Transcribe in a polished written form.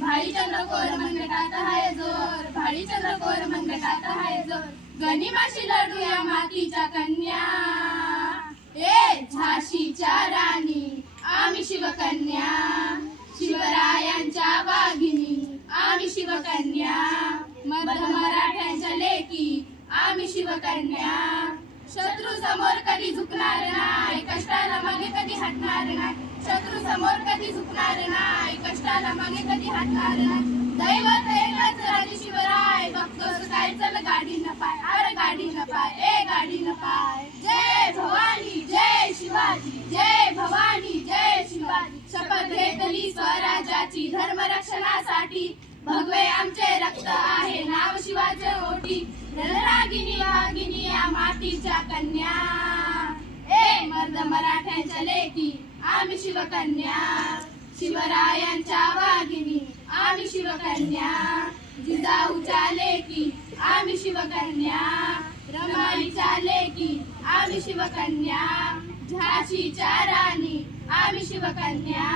भाई चंद्रकोर मनगटात हाय जोर, भाई चंद्रकोर मनगटात हाय जोर. गनिमाशी लढूया मातीच्या कन्या, ए झाशीच्या राणी आम्ही शिवकन्या, शिवरायांच्या वाघिनी आम्ही शिवकन्या, मर्द मराठ्यांच्या लेकी आम्ही शिवकन्या. शत्रू समोर कधी झुकणार नाही, कष्टाला मागे कधी हटणार नाही. शत्रू समोर कधी झुकणार नाही, कष्टाला मागे कधी हटणार नाही. दैवत एकच राजे शिवराय, बघतोस काय चल गाडी न पाय, अरे गाडी न पाय, ए गाडी न पाय. जय भवानी जय शिवाजी, जय भवानी जय शिवाजी. शपथ घेतली स्वराज्याची धर्मरक्षणासाठी, भगवे आमचे रक्त आहे नाव शिवाचे ओटी. रणरागिनी वागिनी या मातीच्या कन्या, ए मर्द मराठ्यांच्या लेकी आम्ही शिवकन्या, शिवरायांच्या वाघिनी आम्ही शिवकन्या. जिजाऊच्या लेकी आम्ही शिवकन्या, रमाईच्या लेकी आम्ही शिवकन्या, झाशीच्या राणी आम्ही शिवकन्या.